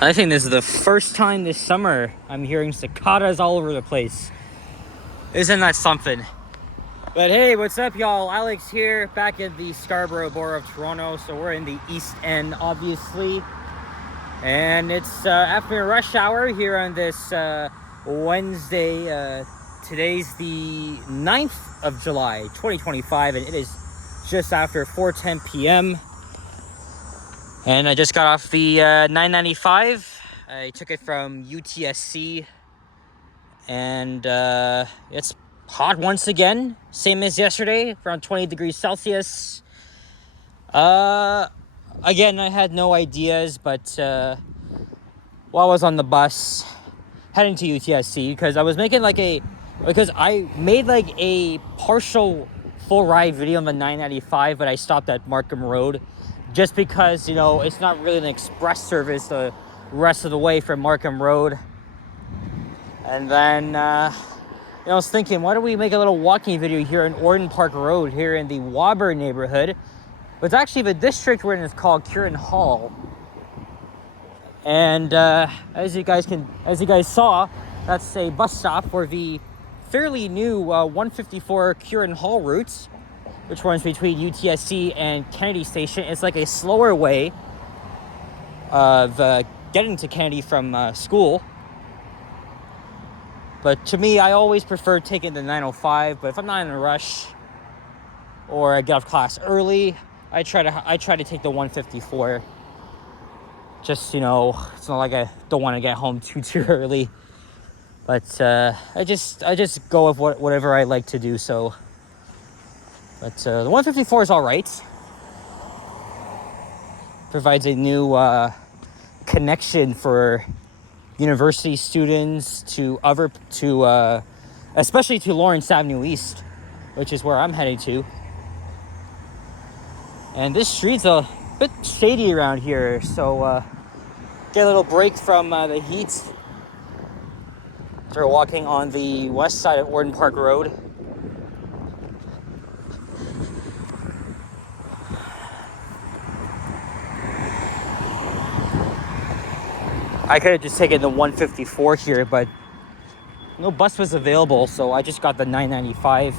I think this is the first time this summer I'm hearing cicadas all over the place. Isn't that something? But hey, what's up, y'all? Alex here, back at the Scarborough Borough of Toronto. So we're in the East End, obviously. And it's after rush hour here on this Wednesday. Today's the 9th of July, 2025, and it is just after 4:10 p.m. And I just got off the 995. I took it from UTSC, and it's hot once again, same as yesterday, around 20 degrees Celsius. Again, I had no ideas, but while I was on the bus heading to UTSC, because I made like a partial full ride video on the 995, but I stopped at Markham Road just because, it's not really an express service the rest of the way from Markham Road. And then, I was thinking, why don't we make a little walking video here in Orton Park Road here in the Woburn neighborhood. But it's actually the district we're in is called Curran Hall. And as you guys saw, that's a bus stop for the fairly new 154 Curran Hall route, which runs between UTSC and Kennedy Station. It's like a slower way of getting to Kennedy from school. But to me, I always prefer taking the 905. But if I'm not in a rush or I get off class early, I try to take the 154. Just, it's not like I don't want to get home too early. But I just go with whatever I like to do. So, but the 154 is all right. Provides a new connection for university students especially to Lawrence Avenue East, which is where I'm heading to. And this street's a bit shady around here, so get a little break from the heat. Start walking on the west side of Orton Park Road. I could have just taken the 154 here, but no bus was available, so I just got the 995.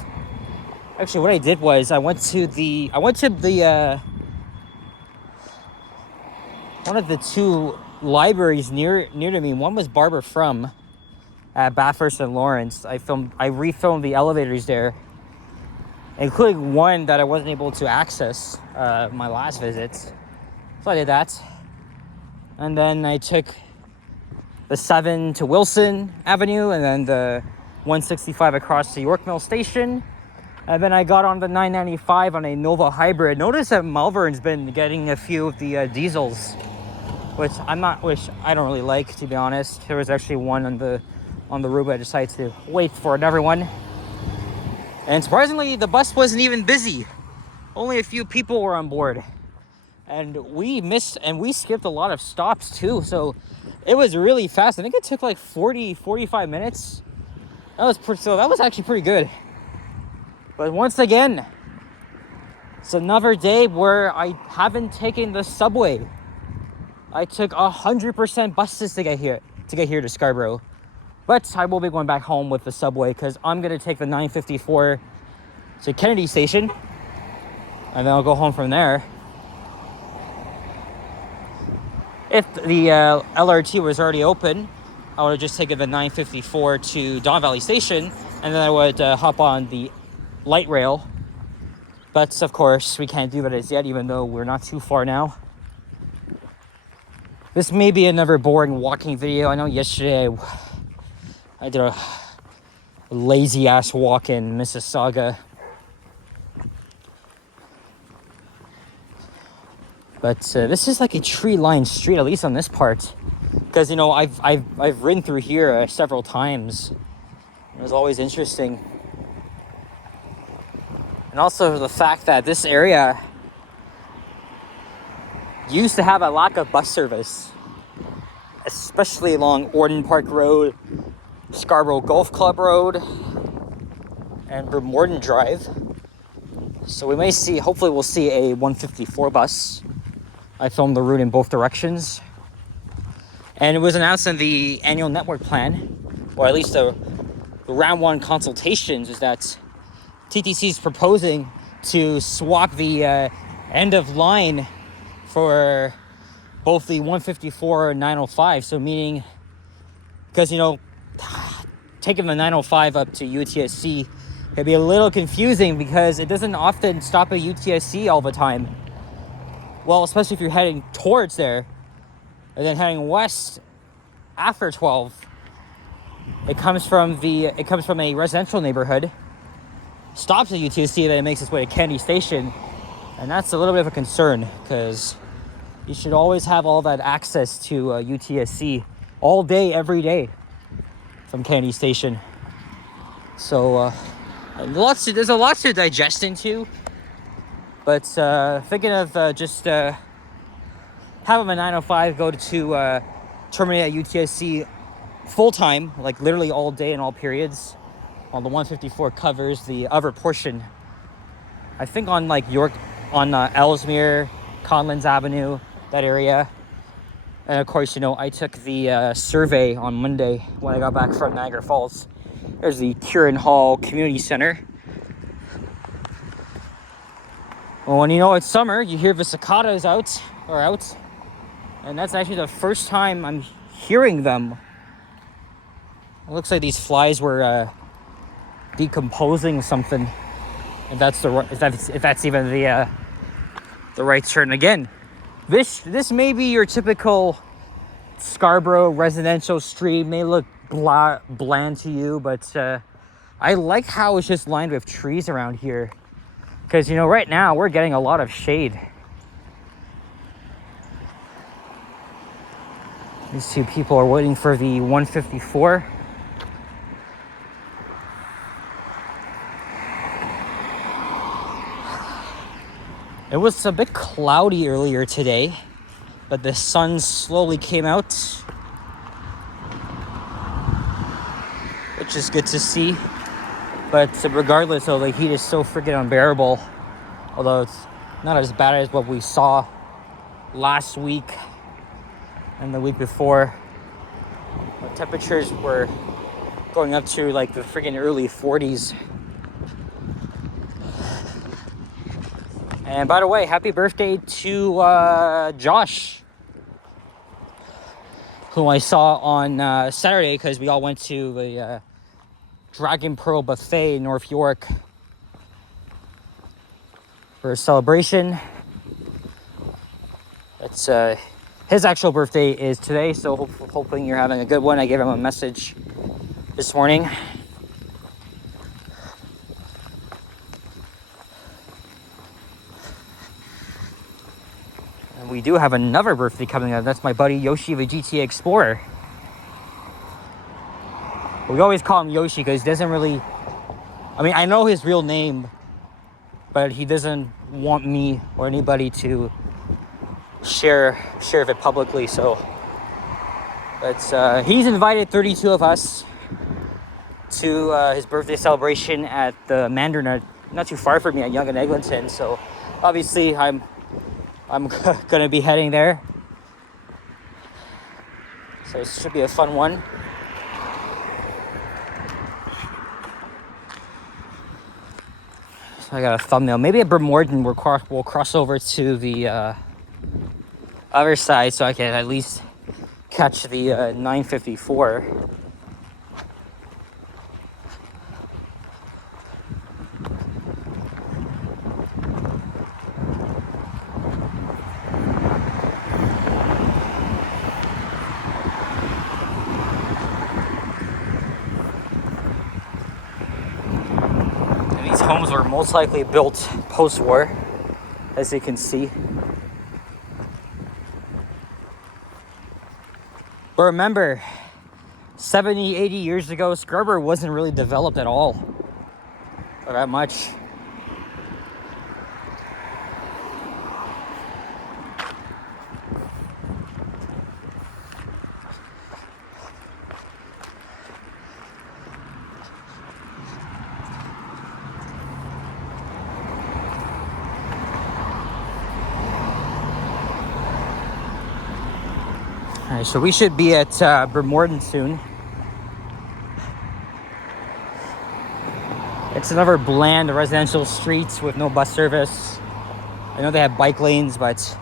Actually, what I did was I went to the one of the two libraries near to me. One was Barbara Frum at Bathurst and Lawrence. I refilmed the elevators there, including one that I wasn't able to access my last visit. So I did that, and then I took the 7 to Wilson Avenue, and then the 165 across to York Mill Station. And then I got on the 995 on a Nova Hybrid. Notice that Malvern's been getting a few of the diesels, which I don't really like, to be honest. There was actually one on the route, but I decided to wait for another one. And surprisingly, the bus wasn't even busy. Only a few people were on board. And we skipped a lot of stops too, so it was really fast. I think it took like 45 minutes. That was actually pretty good. But once again, it's another day where I haven't taken the subway. I took 100% buses to get here to Scarborough. But I will be going back home with the subway because I'm going to take the 954 to Kennedy Station. And then I'll go home from there. If the LRT was already open, I would have just taken the 954 to Don Valley Station, and then I would hop on the light rail. But of course, we can't do that as yet, even though we're not too far now. This may be another boring walking video. I know yesterday I did a lazy ass walk in Mississauga. But this is like a tree-lined street, at least on this part, because I've ridden through here several times. It was always interesting, and also the fact that this area used to have a lack of bus service, especially along Orton Park Road, Scarborough Golf Club Road, and Vermorden Drive. So we may see, hopefully we'll see a 154 bus. I filmed the route in both directions. And it was announced in the annual network plan, or at least the round one consultations, is that TTC is proposing to swap the end of line for both the 154 and 905. So meaning, because, taking the 905 up to UTSC can be a little confusing because it doesn't often stop at UTSC all the time. Well, especially if you're heading towards there and then heading west after 12. It comes from a residential neighborhood, stops at UTSC, then it makes its way to Kennedy Station, and that's a little bit of a concern because you should always have all that access to UTSC all day, every day from Kennedy Station. So there's a lot to digest into, but thinking of just having a 905 go to terminate at UTSC full time, like literally all day and all periods. On the 154 covers the other portion. I think on like York, on Ellesmere, Conlins Avenue, that area. And of course, I took the survey on Monday when I got back from Niagara Falls. There's the Kieran Hall Community Center. Well, when it's summer, you hear the cicadas out. And that's actually the first time I'm hearing them. It looks like these flies were decomposing something. If that's even the right term. Again, this may be your typical Scarborough residential street. May look bland to you, but I like how it's just lined with trees around here. Because right now we're getting a lot of shade. These two people are waiting for the 154. It was a bit cloudy earlier today, but the sun slowly came out, which is good to see. But regardless, though, the heat is so freaking unbearable, although it's not as bad as what we saw last week and the week before. The temperatures were going up to like the freaking early 40s. And by the way, happy birthday to Josh, who I saw on Saturday because we all went to the Dragon Pearl Buffet in North York for a celebration. It's his actual birthday is today, so hoping you're having a good one. I gave him a message this morning. And we do have another birthday coming up. That's my buddy Yoshi, the GTA Explorer. We always call him Yoshi because he doesn't really... I know his real name, but he doesn't want me or anybody to share of it publicly, so... But he's invited 32 of us to his birthday celebration at the Mandarin, not too far from me at Yonge and Eglinton, so obviously I'm going to be heading there. So it should be a fun one. So I got a thumbnail. Maybe at Bermorden we'll cross over to the other side so I can at least catch the 954. Homes were most likely built post-war, as you can see. But remember, 70, 80 years ago, Scarborough wasn't really developed at all. Or that much. All right, so we should be at Bremerton soon. It's another bland residential street with no bus service. I know they have bike lanes, but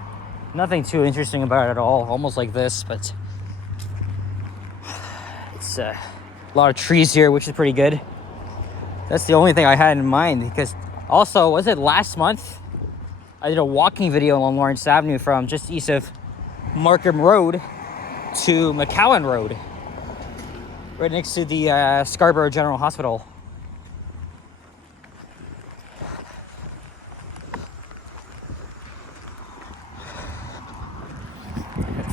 nothing too interesting about it at all. Almost like this, but it's a lot of trees here, which is pretty good. That's the only thing I had in mind, because also, was it last month? I did a walking video along Lawrence Avenue from just east of Markham Road to McCowan Road, right next to the Scarborough General Hospital.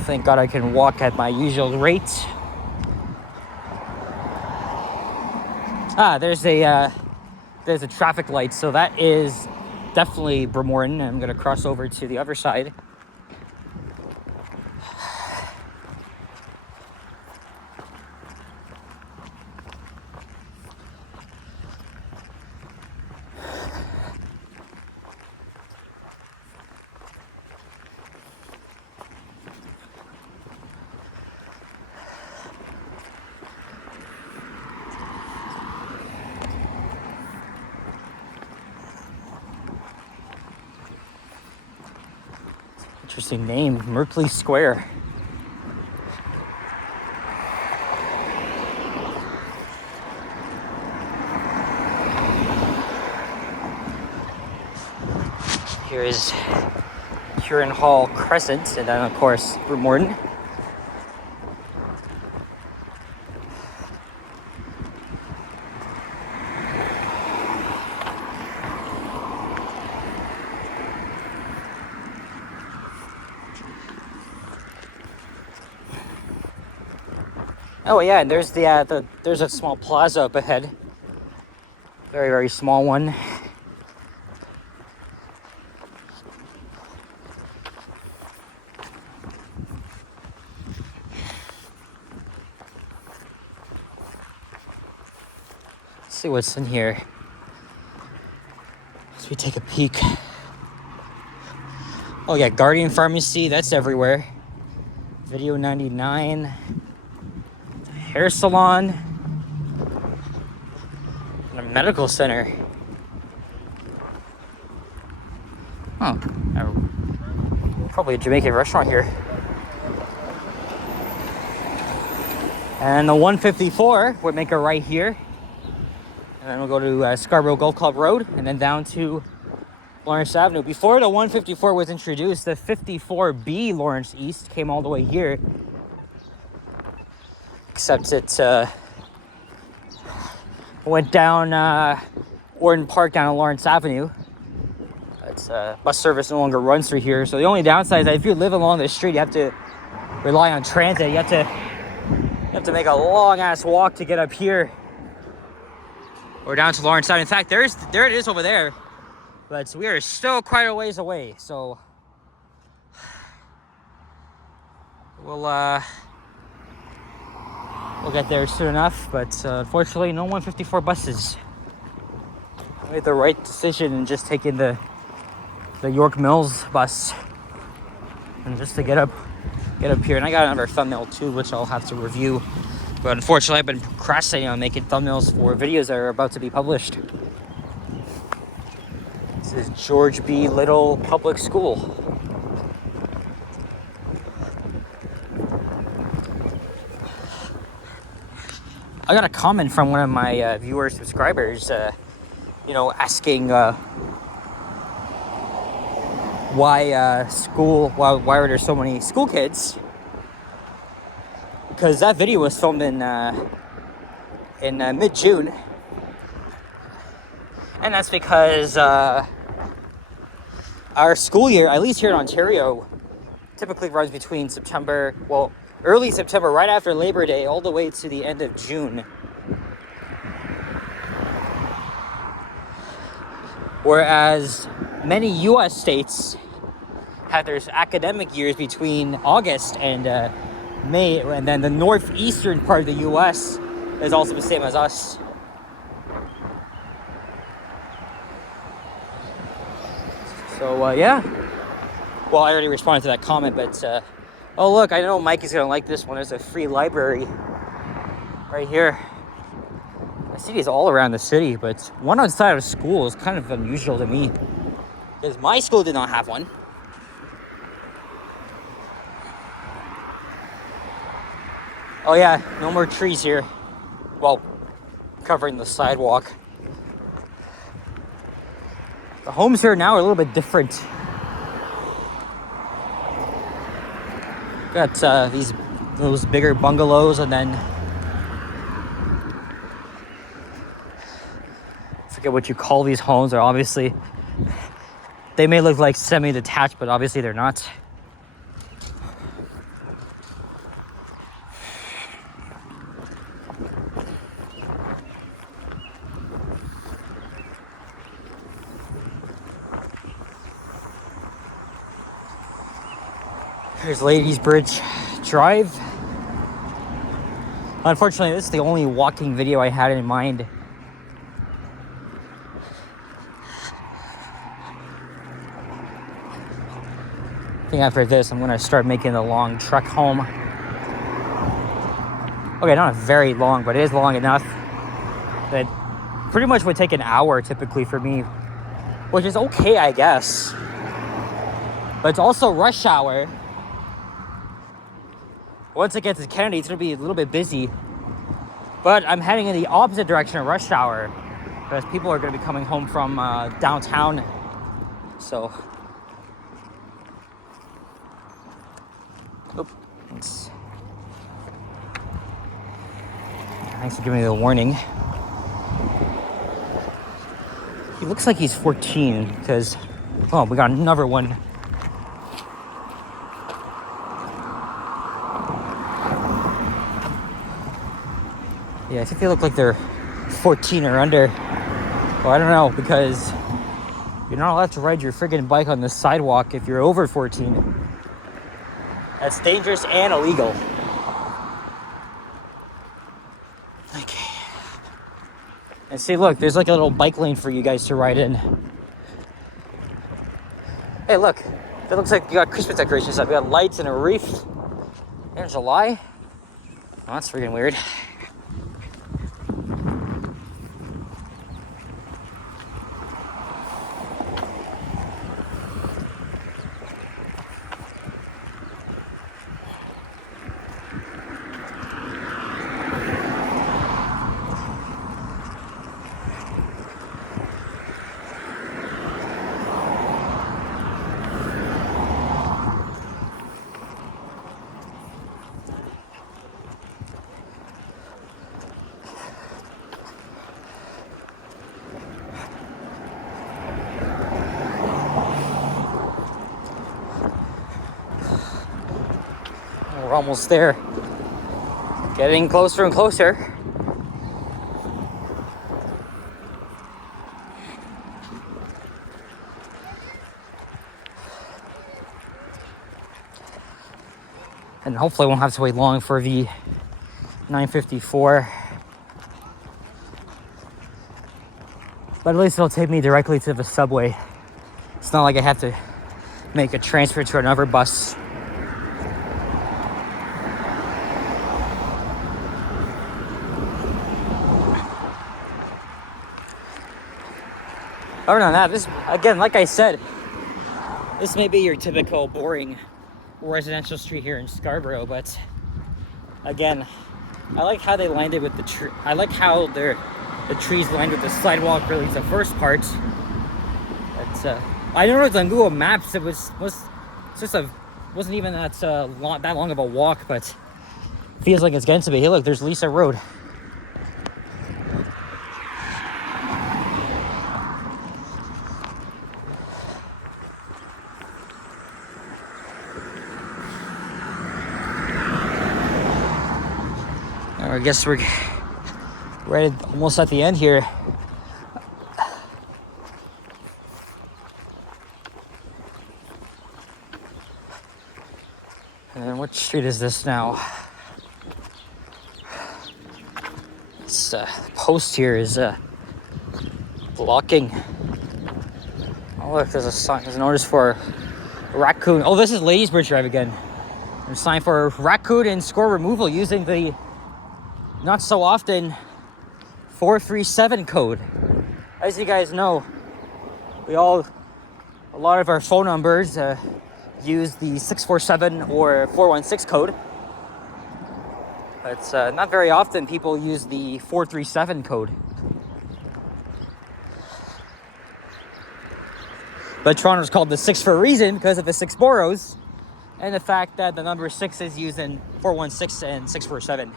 Thank God I can walk at my usual rate. There's a traffic light, so that is definitely Bremerton. I'm gonna cross over to the other side. Interesting name, Merkley Square. Here is Huron Hall Crescent, and then of course Bremerton. Oh yeah, and there's there's a small plaza up ahead. Very, very small one. Let's see what's in here as we take a peek. Oh yeah, Guardian Pharmacy, that's everywhere. Video 99. Hair salon, and a medical center. Oh, probably a Jamaican restaurant here. And the 154 would make a right here, and then we'll go to Scarborough Golf Club Road, and then down to Lawrence Avenue. Before the 154 was introduced, the 54B Lawrence East came all the way here. Except it went down Orton Park down on Lawrence Avenue. It's bus service no longer runs through here. So the only downside is that if you live along this street, you have to rely on transit. You have to make a long ass walk to get up here or down to Lawrence Avenue. In fact, there it is over there, but we are still quite a ways away. So we'll get there soon enough, but unfortunately, no 154 buses. I made the right decision in just taking the York Mills bus, and just to get up here. And I got another thumbnail too, which I'll have to review. But unfortunately, I've been procrastinating on making thumbnails for videos that are about to be published. This is George B. Little Public School. I got a comment from one of my viewers, subscribers, asking why are there so many school kids? Because that video was filmed in mid-June, and that's because our school year, at least here in Ontario, typically runs between early September, right after Labor Day, all the way to the end of June. Whereas many U.S. states have their academic years between August and May, and then the northeastern part of the U.S. is also the same as us. So, yeah. Well, I already responded to that comment, but Oh look, I know Mike is gonna like this one. There's a free library right here. I see these all around the city, but one outside of school is kind of unusual to me, because my school did not have one. Oh yeah, no more trees here. Well, covering the sidewalk. The homes here now are a little bit different. Got those bigger bungalows, and then I forget what you call these homes. They're obviously, they may look like semi-detached, but obviously they're not. Here's Ladies Bridge Drive. Unfortunately, this is the only walking video I had in mind. I think after this, I'm gonna start making the long trek home. Okay, not very long, but it is long enough that pretty much would take an hour typically for me, which is okay, I guess. But it's also rush hour. Once it gets to Kennedy, it's gonna be a little bit busy. But I'm heading in the opposite direction of rush hour, because people are gonna be coming home from downtown. So, thanks for giving me the warning. He looks like he's 14, because, oh, we got another one. Yeah, I think they look like they're 14 or under. Well, I don't know, because you're not allowed to ride your friggin' bike on the sidewalk if you're over 14. That's dangerous and illegal. Okay. And see, look, there's like a little bike lane for you guys to ride in. Hey, look, that looks like you got Christmas decorations up. We got lights and a wreath in July. Oh, that's freaking weird. We're almost there. Getting closer and closer. And hopefully I won't have to wait long for the 954. But at least it'll take me directly to the subway. It's not like I have to make a transfer to another bus. Other than that, this, again, like I said, this may be your typical boring residential street here in Scarborough, but again, I like how they lined it with the tree. I like how the trees lined with the sidewalk, really, the first part. But I noticed on Google Maps it wasn't even that long of a walk, but feels like it's getting to be. Hey, look, there's Lisa Road. I guess we're right almost at the end here. And then which street is this now? This post here is blocking. Oh look, there's a sign. There's a notice for a raccoon. Oh, this is Ladies Bridge Drive again. There's a sign for raccoon and squirrel removal using the not so often 437 code. As you guys know, a lot of our phone numbers use the 647 or 416 code. But not very often people use the 437 code. But Toronto's called the 6 for a reason because of the 6 boroughs and the fact that the number 6 is used in 416 and 647.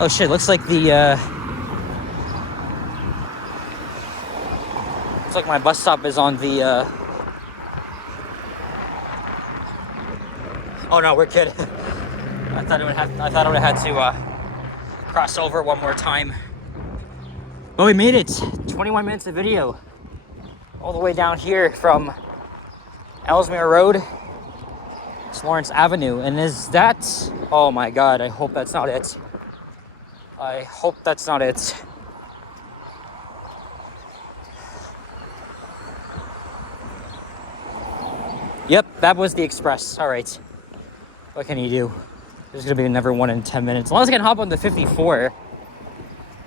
Oh shit, looks like looks like my bus stop is on the oh no, we're good. I thought I would have to cross over one more time. But we made it. 21 minutes of video. All the way down here from Ellesmere Road to Lawrence Avenue. And is that... Oh my god, I hope that's not it. I hope that's not it. Yep, that was the express. Alright. What can you do? There's gonna be another one in 10 minutes. As long as I can hop on the 54.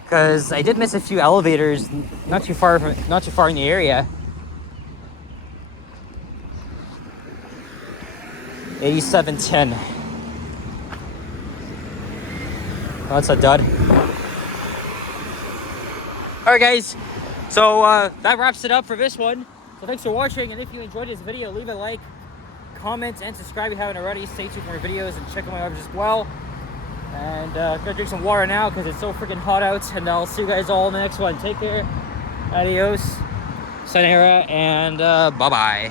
Because I did miss a few elevators not too far in the area. 8710. Oh, that's a dud. Alright guys, so that wraps it up for this one. So thanks for watching, and if you enjoyed this video, leave a like, comment, and subscribe if you haven't already. Stay tuned for more videos and check out my others as well. And gonna drink some water now because it's so freaking hot out, and I'll see you guys all in the next one. Take care, adios, sayonara, and bye-bye.